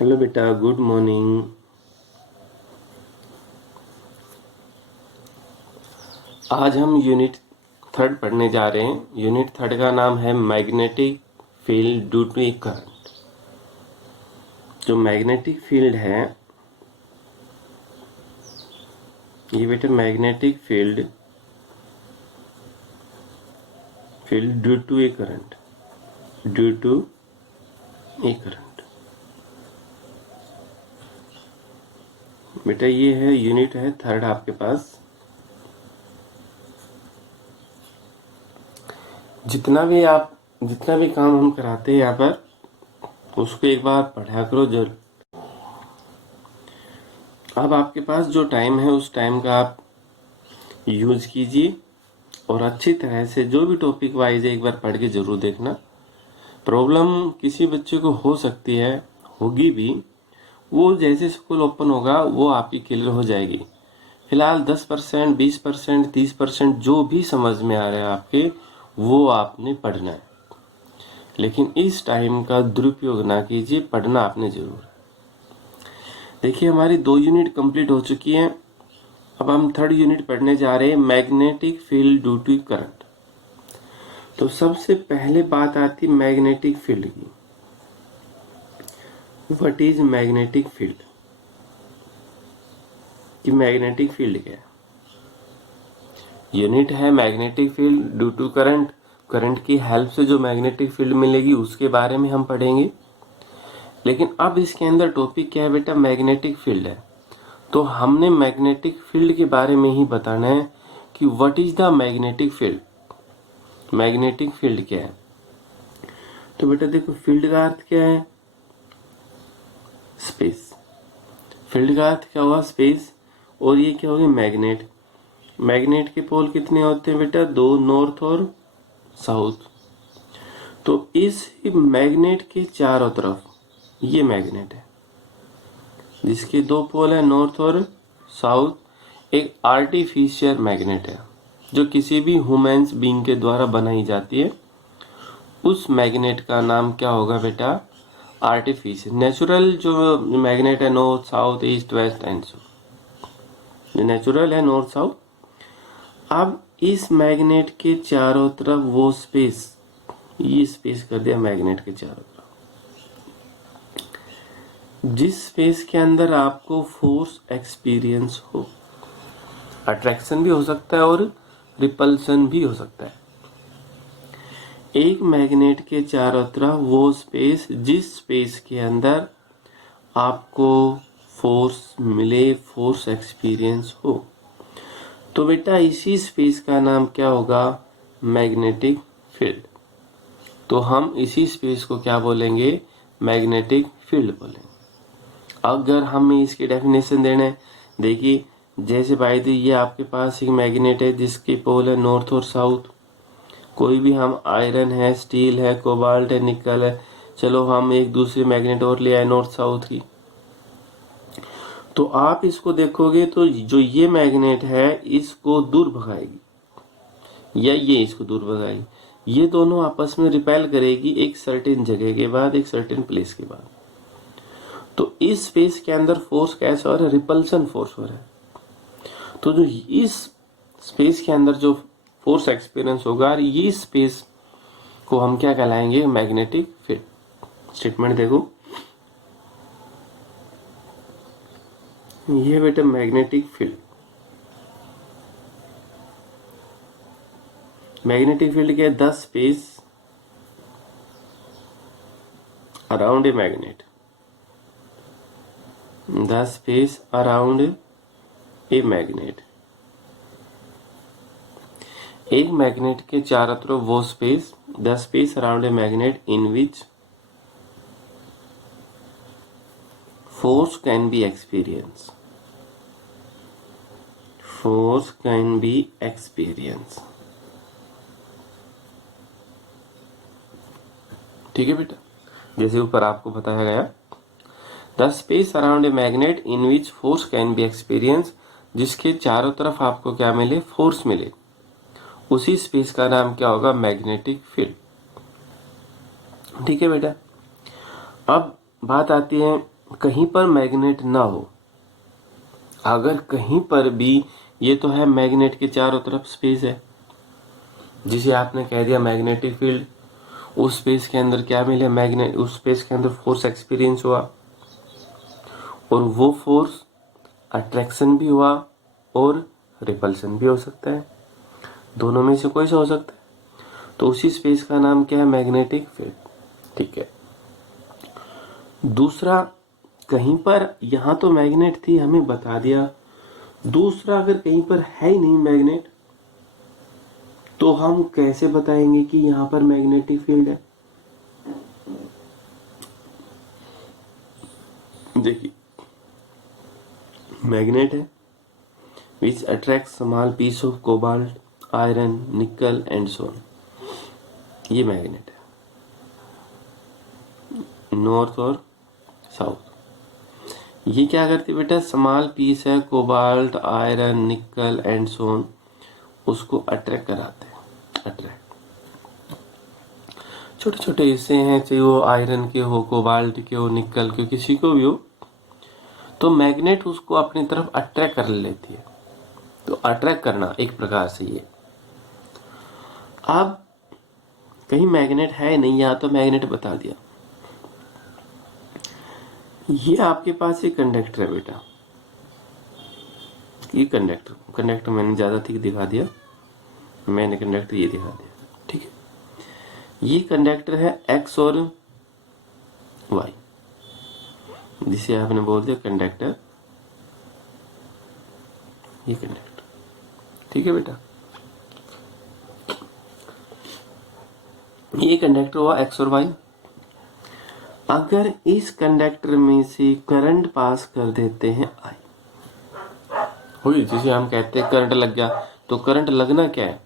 Hello बेटा, good morning. आज हम यूनिट थर्ड पढ़ने जा रहे हैं। यूनिट थर्ड का नाम है magnetic field due to a current. जो मैग्नेटिक फील्ड है ये बेटा magnetic field due to a current, due to a current. बेटा ये है यूनिट है थर्ड आपके पास। जितना भी काम हम कराते हैं यहाँ पर उसको एक बार पढ़ा करो जरूर। अब आपके पास जो टाइम है उस टाइम का आप यूज कीजिए और अच्छी तरह से जो भी टॉपिक वाइज है एक बार पढ़ के जरूर देखना। प्रॉब्लम किसी बच्चे को हो सकती है, होगी भी, वो जैसे स्कूल ओपन होगा वो आपकी क्लियर हो जाएगी। फिलहाल 10%, 20%, 30% जो भी समझ में आ रहा है आपके वो आपने पढ़ना है, लेकिन इस टाइम का दुरुपयोग ना कीजिए, पढ़ना आपने जरूर। देखिए हमारी 2 यूनिट कंप्लीट हो चुकी हैं। अब हम थर्ड यूनिट पढ़ने जा रहे हैं magnetic field due to current. तो सबसे पहले बात आती है मैग्नेटिक फील्ड की। What is magnetic field? कि मैग्नेटिक फील्ड क्या है? यूनिट है magnetic field due to current. Current की हेल्प से जो मैग्नेटिक फील्ड मिलेगी उसके बारे में हम पढ़ेंगे। लेकिन अब इसके अंदर टॉपिक क्या है बेटा? मैग्नेटिक फील्ड है। तो हमने मैग्नेटिक फील्ड के बारे में ही बताना है कि what is the magnetic field. Magnetic field क्या है? तो बेटा देखो, फील्ड का अर्थ क्या है? स्पेस। फील्ड का अर्थ क्या हुआ? स्पेस। और ये क्या हो गया? मैग्नेट। मैग्नेट के पोल कितने होते हैं बेटा? 2, नॉर्थ और साउथ। तो इस मैग्नेट के चारों तरफ ये मैग्नेट है जिसके 2 पोल है, नॉर्थ और साउथ, एक आर्टिफिशियल मैग्नेट है जो किसी भी ह्यूमन्स बीइंग के द्वारा बनाई जाती है। उस मैग्नेट का नाम क्या होगा बेटा? आर्टिफिशियल। नेचुरल जो मैग्नेट है north south east west and so, जो नेचुरल है नॉर्थ साउथ। अब इस मैग्नेट के चारों तरफ वो स्पेस, ये स्पेस कर दिया मैग्नेट के चारों तरफ, जिस स्पेस के अंदर आपको फोर्स एक्सपीरियंस हो। अट्रैक्शन भी हो सकता है और रिपल्सन भी हो सकता है। एक मैग्नेट के चारों तरफ वो स्पेस, जिस स्पेस के अंदर आपको फोर्स मिले, फोर्स एक्सपीरियंस हो। तो बेटा इसी स्पेस का नाम क्या होगा? Magnetic field. तो हम इसी स्पेस को क्या बोलेंगे? मैग्नेटिक फील्ड बोलेंगे। अगर हमें इसकी डेफिनेशन देना है, देखिए जैसे भाई दी ये आपके पास एक मैग्नेट है जिसके पोल है नॉर्थ और साउथ। कोई भी हम आयरन है, स्टील है, कोबाल्ट है, निकल है, चलो हम एक दूसरी मैग्नेट और ले आए नॉर्थ साउथ की। तो आप इसको देखोगे तो जो ये मैग्नेट है इसको दूर भगाएगी या ये इसको दूर भगाएगी। ये दोनों आपस में रिपेल करेगी एक सर्टेन जगह के बाद, एक सर्टेन प्लेस के बाद। तो इस स्पेस के अंदर फोर्स कैसा हो रहा है? रिपल्सन फोर्स हो रहा है। तो जो इस स्पेस के अंदर जो फोर्स एक्सपीरियंस होगा, ये स्पेस को हम क्या कहलाएंगे? Magnetic field. स्टेटमेंट देखो, ये बेटा मैग्नेटिक फील्ड। मैग्नेटिक फील्ड क्या है? The space around a magnet, the space around a magnet. एक मैग्नेट के चारों तरफ वो space, the space around a magnet in which force can be experience, force can be experience. ठीक है बेटा, जैसे ऊपर आपको बताया गया, the space around a magnet in which force can be experience, जिसके चारों तरफ आपको क्या मिले? फोर्स मिले। उसी स्पेस का नाम क्या होगा? Magnetic field. ठीक है बेटा, अब बात आती है कहीं पर मैग्नेट ना हो, अगर कहीं पर भी, ये तो है मैग्नेट के चारों तरफ स्पेस है, जिसे आपने कह दिया मैग्नेटिक फील्ड, उस स्पेस के अंदर क्या मिले, मैग्नेट, उस स्पेस के अंदर फोर्स एक्सपीरियंस हुआ, और वो फोर्स अट्रैक्शन भी हुआ और रिपल्शन भी हो सकता है, दोनों में से कोई सा हो सकता है। तो उसी स्पेस का नाम क्या है, मैग्नेटिक फील्ड। ठीक है। दूसरा, कहीं पर, यहां तो मैग्नेट थी, हमें बता दिया। दूसरा, अगर कहीं पर है ही नहीं मैग्नेट, तो हम कैसे बताएंगे कि यहां पर मैग्नेटिक फील्ड है। देखिए, मैग्नेट है which attract small piece of cobalt, iron, nickel and son. ये मैग्नेट है, नॉर्थ और साउथ। ये क्या करती है बेटा, स्मॉल पीस है, कोबाल्ट, आयरन, निकल एंड सोन, उसको अट्रैक्ट कराते हैं। अट्रैक्ट, छोटे छोटे हिस्से हैं, चाहे वो आयरन के हो, कोबाल्ट के हो, निकल के, किसी को भी हो, तो मैग्नेट उसको अपनी तरफ अट्रैक्ट कर लेती है। तो अट्रैक्ट करना एक प्रकार से ये। अब कहीं मैग्नेट है नहीं, या तो मैग्नेट बता दिया। ये आपके पास एक कंडक्टर है बेटा, ये कंडक्टर मैंने ज्यादा ठीक दिखा दिया, मैंने कंडक्टर ये दिखा दिया। ठीक है, ये कंडक्टर है एक्स और वाई, जिसे आपने बोल दिया कंडक्टर, ये कंडक्टर। ठीक है बेटा, ये कंडक्टर हुआ एक्स और वाई। अगर इस कंडक्टर में से करंट पास कर देते हैं आई, हुई, जिसे हम कहते हैं करंट लग गया। तो करंट लगना क्या है,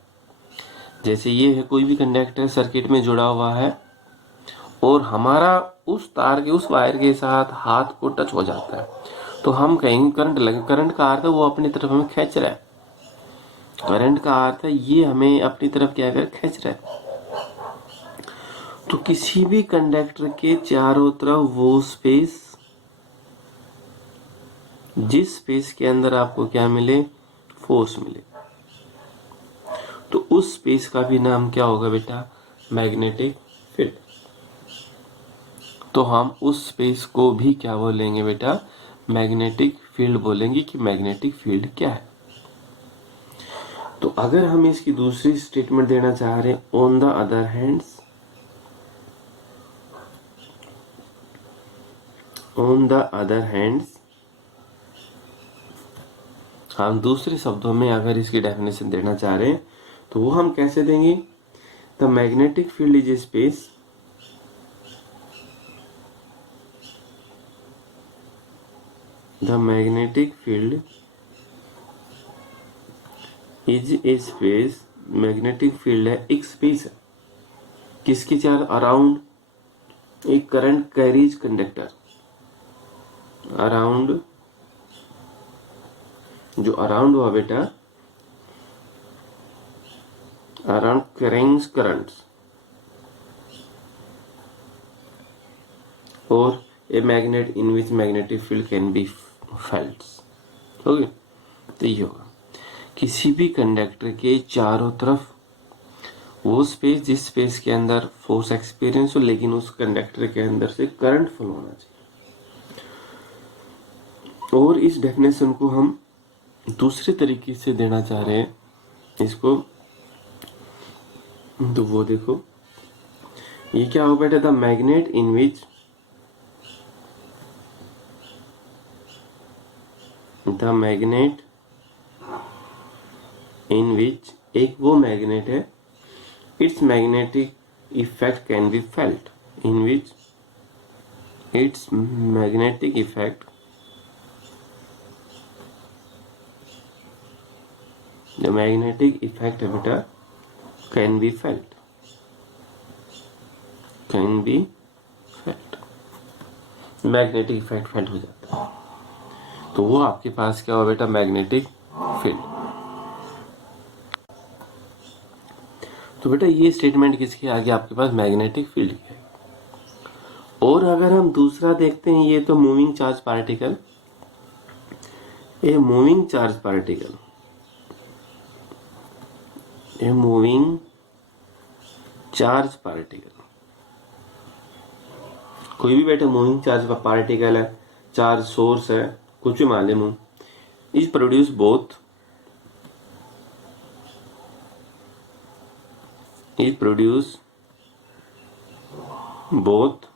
जैसे ये है, कोई भी कंडक्टर सर्किट में जुड़ा हुआ है और हमारा उस तार के, उस वायर के साथ हाथ को टच हो जाता है, तो हम कहेंगे करंट लगे। करंट का अर्थ है वो अपनी तरफ हमें खींच रहा है। करंट का अर्थ है ये हमें अपनी तरफ क्या कर खींच रहा है। तो किसी भी कंडक्टर के चारों तरफ वो स्पेस, जिस स्पेस के अंदर आपको क्या मिले, फोर्स मिले, तो उस स्पेस का भी नाम क्या होगा बेटा, मैग्नेटिक फील्ड। तो हम उस स्पेस को भी क्या बोलेंगे बेटा, मैग्नेटिक फील्ड बोलेंगे, कि मैग्नेटिक फील्ड क्या है। तो अगर हम इसकी दूसरी स्टेटमेंट देना चाह रहे हैं, on the other hands, on the other hands, हम दूसरे शब्दों में अगर इसकी डेफिनेशन देना चाह रहे हैं, तो वो हम कैसे देंगे, the magnetic field is a space the magnetic field is a space, magnetic field है, एक स्पेस है, किसके चार, अराउंड एक करंट कैरीज कंडक्टर, अराउंड, जो अराउंड हुआ बेटा, अराउंड कैरिंग्स करंट्स, और a magnet in which magnetic field can be felt. हो गया, तो ये होगा किसी भी कंडक्टर के चारों तरफ वो स्पेस, जिस स्पेस के अंदर फोर्स एक्सपीरियंस हो, लेकिन उस कंडक्टर के अंदर से करंट फ्लो होना चाहिए। और इस डेफिनेशन को हम दूसरे तरीके से देना चाह रहे हैं इसको, तो वो देखो, ये क्या हो बेटा, the magnet in which, the magnet in which, एक वो मैग्नेट है, its magnetic effect can be felt, in which its magnetic effect, the magnetic effect है बेटा, can be felt, can be felt, magnetic effect felt हो जाता है। तो वो आपके पास क्या हो बेटा, मैग्नेटिक फील्ड। तो बेटा ये स्टेटमेंट किसके आगे, आपके पास मैग्नेटिक फील्ड की है। और अगर हम दूसरा देखते हैं, ये तो moving charge particle, a moving charge particle, a moving charge particle, कोई भी बेटा मूविंग चार्ज का पार्टिकल है, चार्ज सोर्स है, कुछ भी मान ले, is produce both, is produce both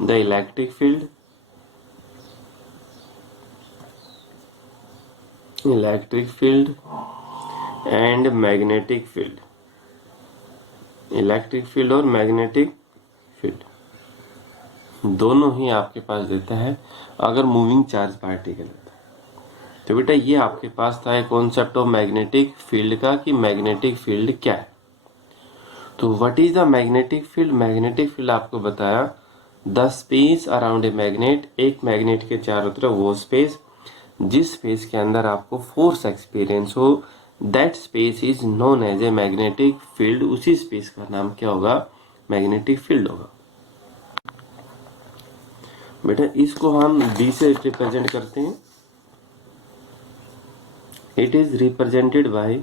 the electric field and magnetic field, electric field और मैग्नेटिक फील्ड दोनों ही आपके पास देता है अगर मूविंग चार्ज पार्टिकल होता है। तो बेटा ये आपके पास था कॉन्सेप्ट ऑफ मैग्नेटिक फील्ड का कि मैग्नेटिक फील्ड क्या है। तो what is the magnetic field? Magnetic field आपको बताया the space around a magnet, एक मैग्नेट के चारों तरफ वो स्पेस जिस स्पेस के अंदर आपको फोर्स एक्सपीरियंस हो, that space is known as a magnetic field. उसी स्पेस का नाम क्या होगा? मैग्नेटिक फील्ड होगा। बेटा इसको हम बी से रिप्रेजेंट करते हैं। It is represented by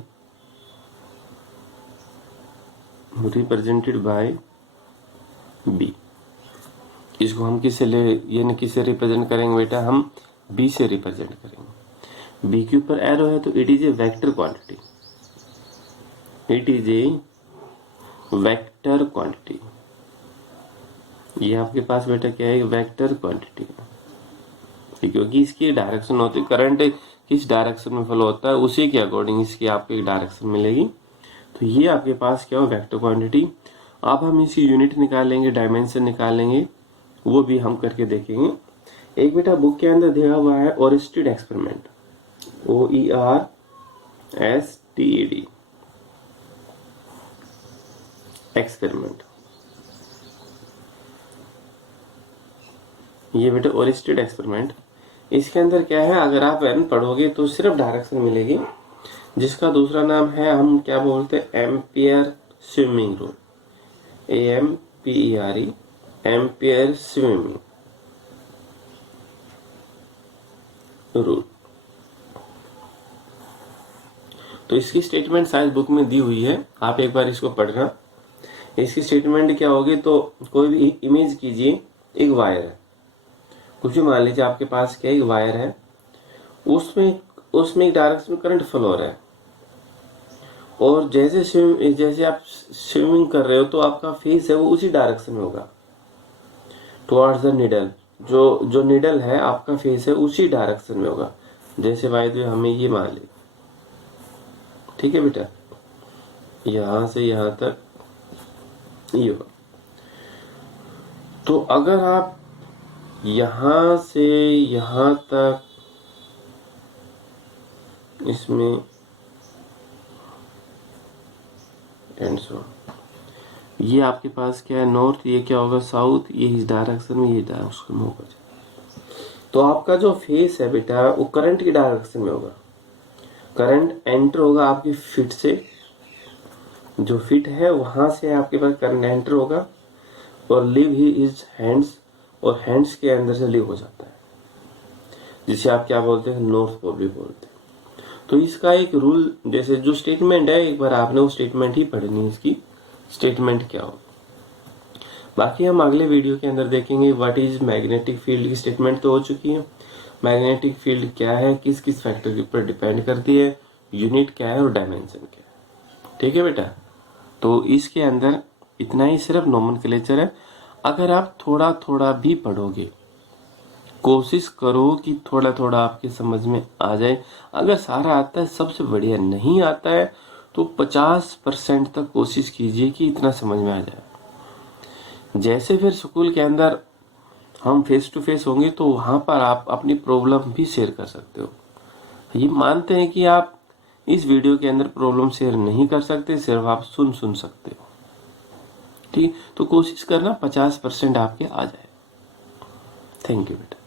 B. इसको हम किससे किससे रिप्रेजेंट करेंगे बेटा? हम बी से रिप्रेजेंट करेंगे। बी के ऊपर एरो है तो it is a vector quantity, it is a vector quantity. ये आपके पास बेटा क्या है? Vector quantity. क्योंकि इसकी डायरेक्शन होती है, करंट किस डायरेक्शन में फ्लो होता है उसी के अकॉर्डिंग इसकी आपको एक डायरेक्शन मिलेगी। तो ये आपके पास क्या हो? Vector quantity. अब हम इसकी यूनिट निकालेंगे, डायमेंशन निकालेंगे, वो भी हम करके देखेंगे। एक बेटा बुक के अंदर दिया हुआ है ओरेस्टेड एक्सपेरिमेंट, OERSTED एक्सपेरिमेंट। ये बेटा ओरेस्टेड एक्सपेरिमेंट, इसके अंदर क्या है? अगर आप एन पढ़ोगे तो सिर्फ डायरेक्शन मिलेगी, जिसका दूसरा नाम है, हम क्या बोलते हैं? Ampere swimming rule, AMPERE, ampere swimming rule. तो इसकी स्टेटमेंट शायद बुक में दी हुई है, आप एक बार इसको पढ़ना। इसकी स्टेटमेंट क्या होगी? तो कोई भी इमेज कीजिए, एक वायर है, कुछ भी मान लीजिए आपके पास क्या एक वायर है, उसमें एक डायरेक्शन में करंट फ्लो हो रहा है, और जैसे आप स्विमिंग कर रहे हो तो आपका फेस है वो उसी डायरेक्शन में होगा टुवर्ड्स द निडल। जो निडल है आपका फेस है उसी डायरेक्शन में होगा। जैसे वायु हमें ये मान ली, ठीक है बेटा, यहां से यहां तक ये होगा। तो अगर आप यहां से यहां तक इसमें ये आपके पास क्या है? नॉर्थ, ये क्या होगा? साउथ, ये इस डायरेक्शन में, ये डायरेक्शन में होगा। तो आपका जो फेस है बेटा वो करंट की डायरेक्शन में होगा। करंट एंटर होगा आपकी फिट से, जो फिट है वहां से आपके पास करंट एंटर होगा, और लिव ही इज हैंड्स, और हैंड्स के अंदर से लिव हो जाता है, जिसे आप क्या बोलते हैं? नॉर्थ पोल भी बोलते हैं। तो इसका एक रूल, जैसे जो स्टेटमेंट है, एक बार आपने वो स्टेटमेंट ही पढ़नी है, इसकी स्टेटमेंट क्या हो। बाकी हम अगले वीडियो के अंदर देखेंगे व्हाट इज मैग्नेटिक फील्ड की स्टेटमेंट तो हो चुकी है। मैग्नेटिक फील्ड क्या है, किस किस फैक्टर के ऊपर डिपेंड करती है, यूनिट क्या है और डायमेंशन क्या है। ठीक है बेटा, तो इसके अंदर इतना ही सिर्फ नोमेनक्लेचर है। अगर आप थोड़ा थोड़ा भी पढ़ोगे, कोशिश करो कि थोड़ा थोड़ा आपके समझ में आ जाए। अगर सारा आता है सबसे बढ़िया, नहीं आता है तो 50% तक कोशिश कीजिए कि इतना समझ में आ जाए। जैसे फिर स्कूल के अंदर हम फेस टू फेस होंगे तो वहां पर आप अपनी प्रॉब्लम भी शेयर कर सकते हो। ये मानते हैं कि आप इस वीडियो के अंदर प्रॉब्लम शेयर नहीं कर सकते, सिर्फ आप सुन सकते हो। ठीक, तो कोशिश करना 50% आपके आ जाए। थैंक यू बेटा।